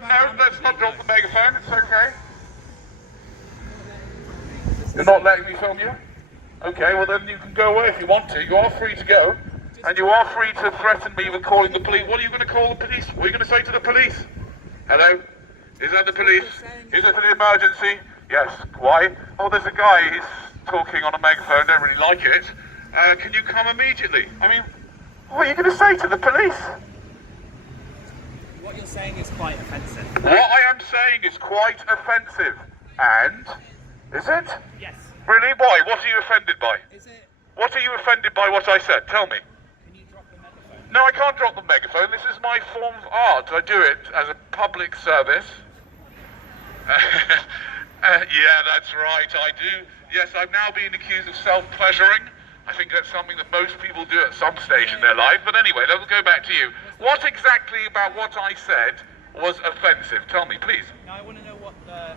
no, let's not drop the megaphone, it's okay. You're not letting me film you? Okay, well then you can go away if you want to. You are free to go. And you are free to threaten me with calling the police. What are you going to call the police? What are you going to say to the police? Hello? Is that the police? Is it an emergency? Yes. Why? Oh, there's a guy, he's talking on a megaphone, don't really like it. Can you come immediately? I mean, what are you going to say to the police? What you're saying is quite offensive. What I am saying is quite offensive. And? Is it? Yes. Really? Why? What are you offended by? Is it? What are you offended by what I said? Tell me. Can you drop the megaphone? No, I can't drop the megaphone. This is my form of art. I do it as a public service. Yeah, that's right, I do. Yes, I'm now being accused of self-pleasuring. I think that's something that most people do at some stage in their life. But anyway, let's go back to you. What exactly about what I said was offensive? Tell me, please. No, I want to know what the...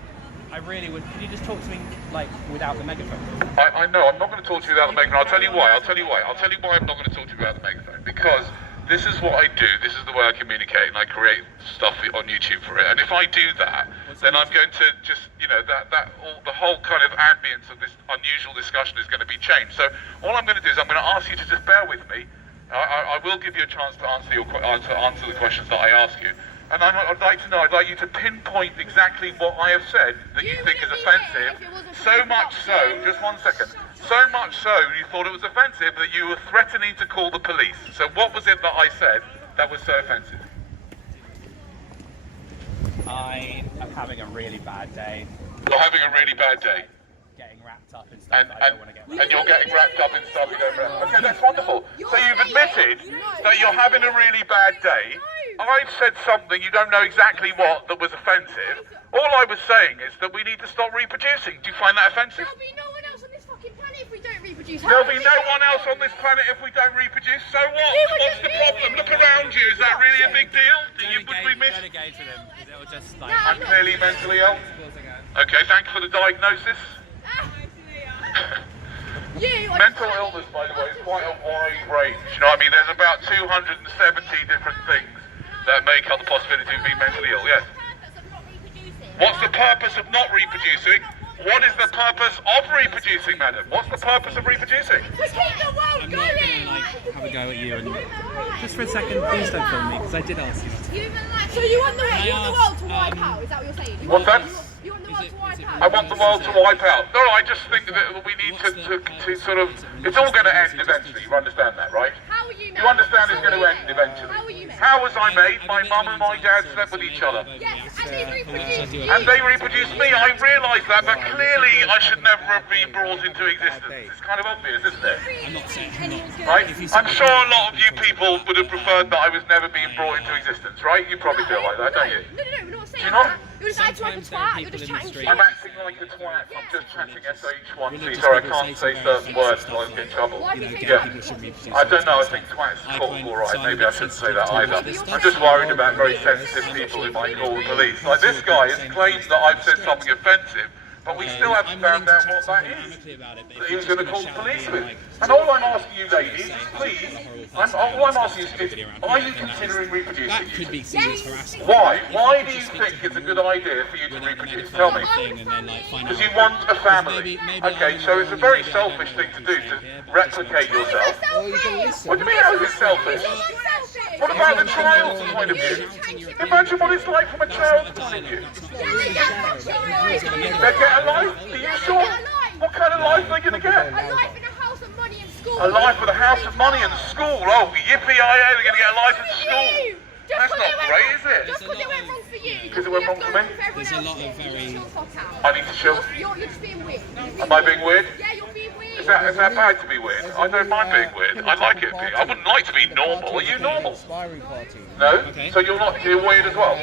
I really would... Can you just talk to me, like, without the megaphone? I know, I'm not going to talk to you without the megaphone. I'll tell you why. I'll tell you why I'm not going to talk to you without the megaphone. Because this is what I do. This is the way I communicate, and I create stuff on YouTube for it. And if I do that, then I'm going to just, you know, the whole kind of ambience of this unusual discussion is going to be changed. So all I'm going to do is I'm going to ask you to just bear with me. I will give you a chance to answer the questions that I ask you. And I'd like to know, I'd like you to pinpoint exactly what I have said that you think is offensive. So much so, just one second, so much so you thought it was offensive that you were threatening to call the police. So what was it that I said that was so offensive? I am having a really bad day. You're having a really bad day. Getting wrapped up in stuff that I don't want to get wrapped up in. And you're getting wrapped up in stuff you don't want. Okay, that's wonderful. So you've admitted that you're having a really bad day. I've said something, you don't know exactly what, that was offensive. All I was saying is that we need to stop reproducing. Do you find that offensive? There'll be no one else on this fucking planet if we don't reproduce. There'll be no one else on this planet if we don't reproduce. So what? What's the problem? Look around you. Is that really a big deal? Would we miss? Don't engage with him, because it'll just, like... I'm clearly mentally ill. Okay, thank you for the diagnosis. Mental illness, by the way, is quite a wide range. You know what I mean? There's about 270 different things that make up the possibility of being mentally ill, yes. What's the purpose of not reproducing? What is the purpose of reproducing, madam? What's the purpose of reproducing? To keep the world going! I'm not going to, have a go at you, and just for a second, please don't film me, because I did ask you not to. So you want the world to wipe out, is that what you're saying? What's that? You want the world to wipe out? I want the world to wipe out. No, I just think that we need to sort of... It's all going to end eventually, you understand that, right? How are you made? You understand it's going to end eventually. How are you made? How was I made? My mum and my dad slept with each other. Yes, and they reproduced you. And they reproduced me, I realise that, but clearly I should never have been brought into existence. It's kind of obvious, isn't it? I'm not saying... Right? I'm sure a lot of you people would have preferred that I was never being brought into existence, right? You probably feel like that, don't you? No, we're not saying Do you not? that. You're just acting like a twat, you're just chatting shit. I'm acting like a twat, I'm just chatting SH1C, sorry I can't say certain words and I'll get in trouble. Why do you say Yeah. twat? I don't know, I think twat's cool, alright, maybe I shouldn't say that either. I'm just worried about very sensitive people who might call the police. Like this guy has claimed that I've said something offensive, but we still haven't found out what that is that he was going to call the police with. And all I'm asking you ladies is please, all I'm asking is are you considering reproducing? That could be seen as harassment. Why? Why do you think it's a good idea for you to reproduce? Tell me. Because you want a family. Okay, so it's a very selfish thing to do, to replicate yourself. What do you mean how is it selfish? What about the child's point of view? Imagine what it's like from a child's point of view. They get a life? Are you sure? What kind of life are they going to get? A life in a house of money and school. A life with a house of money and school. Oh, yippee-yi-yay, they're going to get a life at school. That's not great, is it? Just because it went wrong for you. Because it went wrong for me? There's a lot of very... I need to chill. You're just being weird. Am I being weird? Yeah, you're being weird. Is that bad to be weird? I don't mind being weird. I like it. I wouldn't like to be normal. Are you normal? No? So you're weird as well?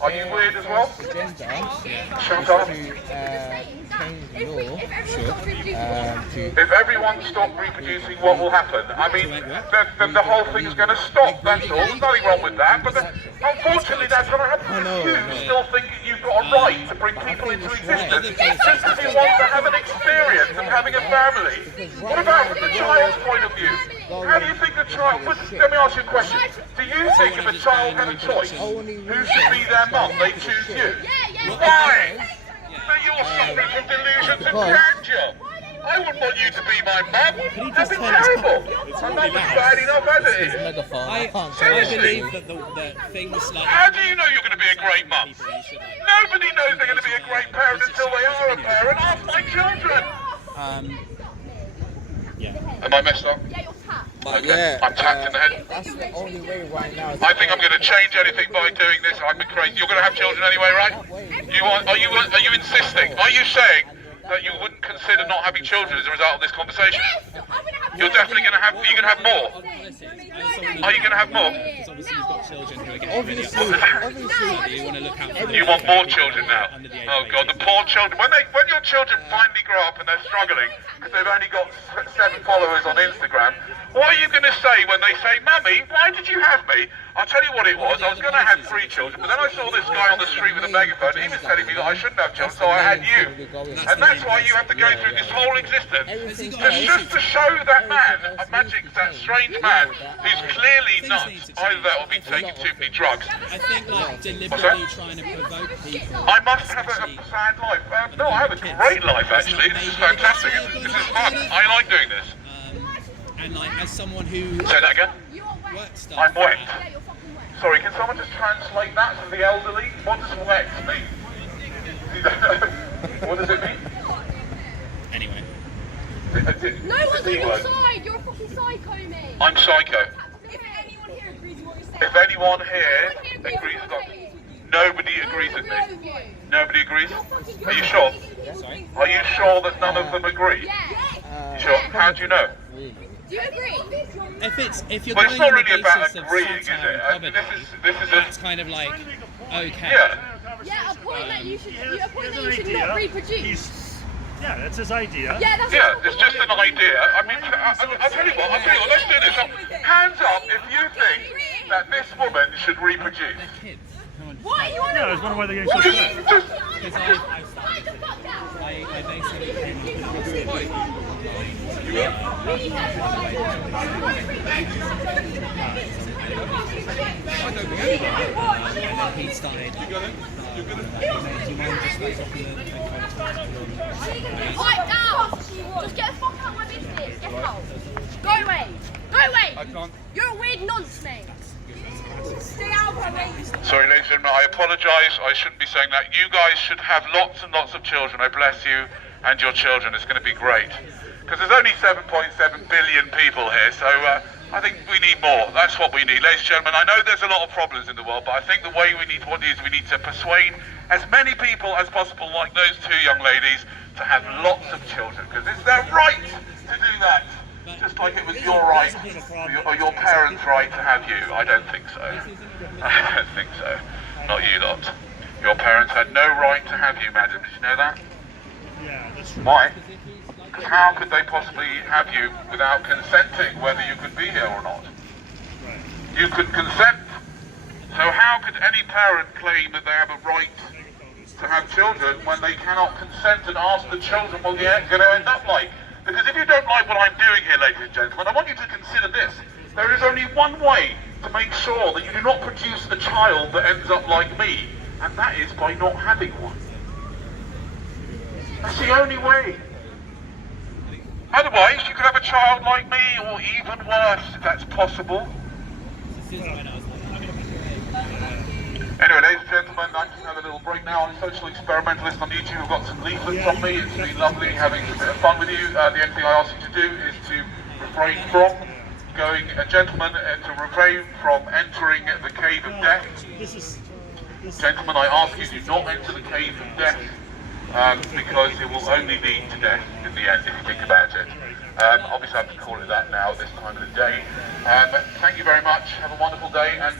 Are you weird as well? Shut up. If everyone stopped reproducing, what will happen? I mean, then the whole thing is going to stop, that's all. There's nothing wrong with that, but unfortunately that's going to happen. You still think that you've got a right to bring people into existence just because you want to have an experience of having a family. What about from the child's point of view? How do you think a child... Let me ask you a question. Do you think if a child had a choice, who should be their mum, they choose you? Why? That you're suffering from delusions of grandeur. I wouldn't want you to be my mum. That'd be terrible. My mum was bad enough as it is. I Seriously. believe that things like... How do you know you're going to be a great mum? Nobody knows they're going to be a great parent until they are a parent. Ask my children. Yeah. Am I messed up? Yeah, you're tapped. Okay. I'm tapped in the head. That's the only way right now. I think I'm going to change anything by doing this. I'm crazy. You're going to have children anyway, right? Are you insisting? Are you saying that you wouldn't consider not having children as a result of this conversation? Yes, I'm gonna have. You're definitely going to have. Are you going to have more? Are you going to have more? Because obviously you've got children who are getting really Obviously, upset. obviously. You want to look out for them. You want more children now? Under the age Oh of God, the 18. poor children. When your children finally grow up and they're struggling because they've only got 7 followers on Instagram, what are you going to say when they say, "Mummy, why did you have me?" I'll tell you what it was. I was going to have 3 children, but then I saw this guy on the street with a megaphone. He was telling me that I shouldn't have children, so I had you. And that's why you have to go through this whole existence. Just to show that man, that strange man, who's clearly nuts. Either that or be taking too many drugs. I think like deliberately trying to provoke people. I must have a sad life. No, I have a great life actually. This is fantastic. This is fun. I like doing this. And like as someone who Say that again. works stuff. I'm wet. Yeah, you're fucking wet. Sorry, can someone just translate that for the elderly? What does wet mean? What does it mean? Anyway. No one's on your side. You're a fucking psycho, mate. I'm psycho. If anyone here agrees with what you're saying. If anyone here agrees with me, nobody agrees with me. Nobody agrees? Are you sure? Sorry? Are you sure that none of them agree? Yeah. You sure? How do you know? Do you agree? If you're Well, going it's not on the really about basis of agreeing, is satire it? and comedy, This is that's kind of like okay. yeah. Yeah, a point that you should. He A point has that an you should idea. not reproduce. Yeah, that's his idea. Yeah, that's. Yeah, it's just an idea. I mean, I'll tell you what, let's do this. Hands up if you think that this woman should reproduce. Kids. Why are you on Yeah, I was wondering why they're getting so upset. Because I basically and he started. Pipe down! Just get the fuck out of my business. Get out. Go away. Go away. I can't. You're a weird nonce, mate. Stay out of my way. Sorry, ladies and gentlemen, I apologise. I shouldn't be saying that. You guys should have lots and lots of children. I bless you and your children. It's going to be great. Because there's only 7.7 billion people here, so I think we need more. That's what we need. Ladies and gentlemen, I know there's a lot of problems in the world, but I think the way we need to do is we need to persuade as many people as possible, like those 2 young ladies, to have lots of children. Because it's their right to do that. Just like it was your right, or your parents' right to have you. I don't think so. I don't think so. Not you lot. Your parents had no right to have you, madam. Did you know that? Yeah, that's true. Why? Because how could they possibly have you without consenting whether you could be here or not? Right. You could consent. So how could any parent claim that they have a right to have children when they cannot consent and ask the children what they're going to end up like? Because if you don't like what I'm doing here, ladies and gentlemen, I want you to consider this. There is only one way to make sure that you do not produce a child that ends up like me, and that is by not having one. That's the only way. Otherwise, you could have a child like me, or even worse, if that's possible. Anyway, ladies and gentlemen, I'm just having a little break now on Social Experimentalist on YouTube. I've got some leaflets on me. It's been lovely having a bit of fun with you. The only thing I ask you to do is to refrain from entering the cave of death. Gentlemen, I ask you, do not enter the cave of death, because it will only lead to death in the end, if you think about it. Obviously, I have to call it that now at this time of the day. Thank you very much. Have a wonderful day, and